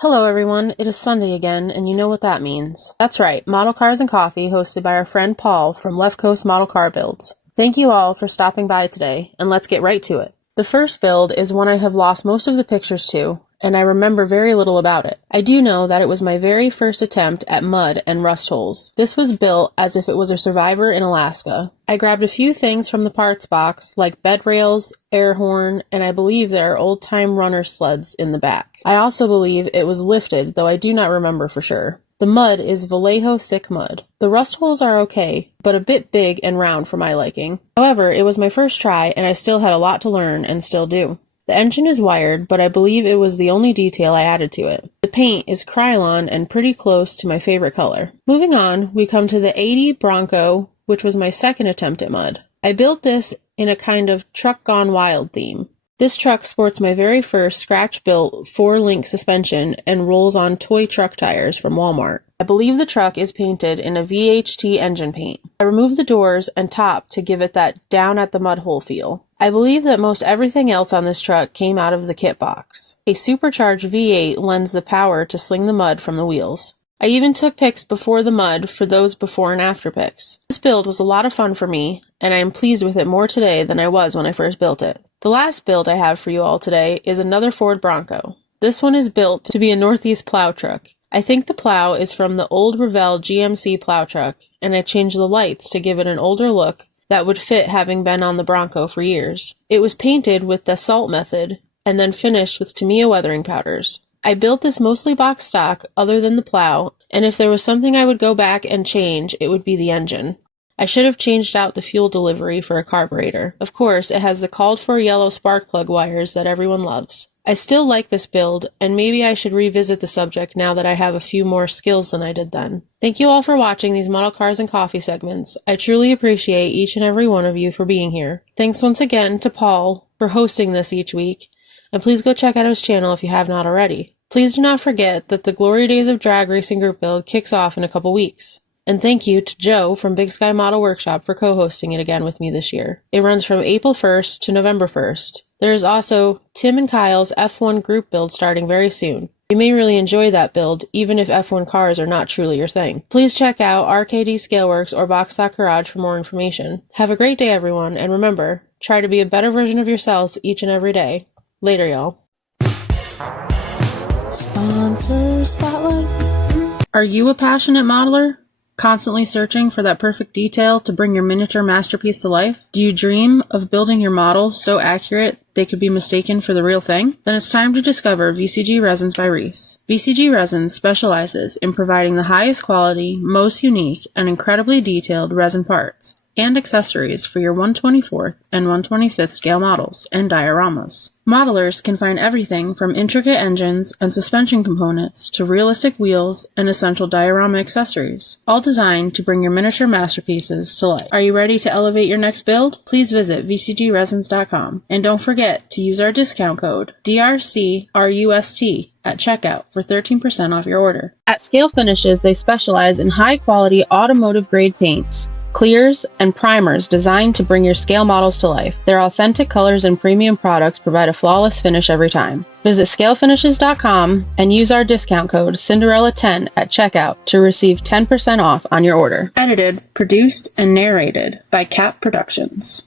Hello everyone, it is Sunday again, and you know what that means. That's right, Model Cars and Coffee, hosted by our friend Paul from Left Coast Model Car Builds. Thank you all for stopping by today, and let's get right to it. The first build is one I have lost most of the pictures to, and I remember very little about it. I do know that it was my very first attempt at mud and rust holes. This was built as if it was a survivor in Alaska. I grabbed a few things from the parts box, like bed rails, air horn, and I believe there are old-time runner sleds in the back. I also believe it was lifted, though I do not remember for sure. The mud is Vallejo thick mud. The rust holes are okay, but a bit big and round for my liking. However, it was my first try, and I still had a lot to learn, and still do. The engine is wired, but I believe it was the only detail I added to it. The paint is Krylon and pretty close to my favorite color. Moving on, we come to the 80 Bronco, which was my second attempt at mud. I built this in a kind of truck gone wild theme. This truck sports my very first scratch-built 4-link suspension and rolls on toy truck tires from Walmart. I believe the truck is painted in a VHT engine paint. I removed the doors and top to give it that down at the mud hole feel. I believe that most everything else on this truck came out of the kit box. A supercharged V8 lends the power to sling the mud from the wheels. I even took pics before the mud for those before and after pics. This build was a lot of fun for me, and I am pleased with it more today than I was when I first built it. The last build I have for you all today is another Ford Bronco. This one is built to be a Northeast plow truck. I think the plow is from the old Revell GMC plow truck, and I changed the lights to give it an older look that would fit having been on the Bronco for years. It was painted with the salt method, and then finished with Tamiya weathering powders. I built this mostly box stock other than the plow, and if there was something I would go back and change, it would be the engine. I should have changed out the fuel delivery for a carburetor. Of course, it has the called for yellow spark plug wires that everyone loves. I still like this build, and maybe I should revisit the subject now that I have a few more skills than I did then. Thank you all for watching these Model Cars and Coffee segments. I truly appreciate each and every one of you for being here. Thanks once again to Paul for hosting this each week, and please go check out his channel if you have not already. Please do not forget that the Glory Days of Drag Racing Group Build kicks off in a couple weeks. And thank you to Joe from Big Sky Model Workshop for co-hosting it again with me this year. It runs from April 1st to November 1st. There is also Tim and Kyle's F1 group build starting very soon. You may really enjoy that build, even if F1 cars are not truly your thing. Please check out RKD Scaleworks or Box Stock Garage for more information. Have a great day, everyone, and remember, try to be a better version of yourself each and every day. Later, y'all. Sponsor Spotlight. Are you a passionate modeler? Constantly searching for that perfect detail to bring your miniature masterpiece to life? Do you dream of building your model so accurate they could be mistaken for the real thing? Then it's time to discover VCG Resins by Reese. VCG Resins specializes in providing the highest quality, most unique, and incredibly detailed resin parts and accessories for your 1/24th and 1/25th scale models and dioramas. Modelers can find everything from intricate engines and suspension components to realistic wheels and essential diorama accessories, all designed to bring your miniature masterpieces to life. Are you ready to elevate your next build? Please visit vcgresins.com, and don't forget to use our discount code DRCRUST at checkout for 13% off your order. At Scale Finishes, they specialize in high-quality automotive-grade paints, clears, and primers designed to bring your scale models to life. Their authentic colors and premium products provide a flawless finish every time. Visit scalefinishes.com and use our discount code Cinderella10 at checkout to receive 10% off on your order. Edited, produced, and narrated by Cap Productions.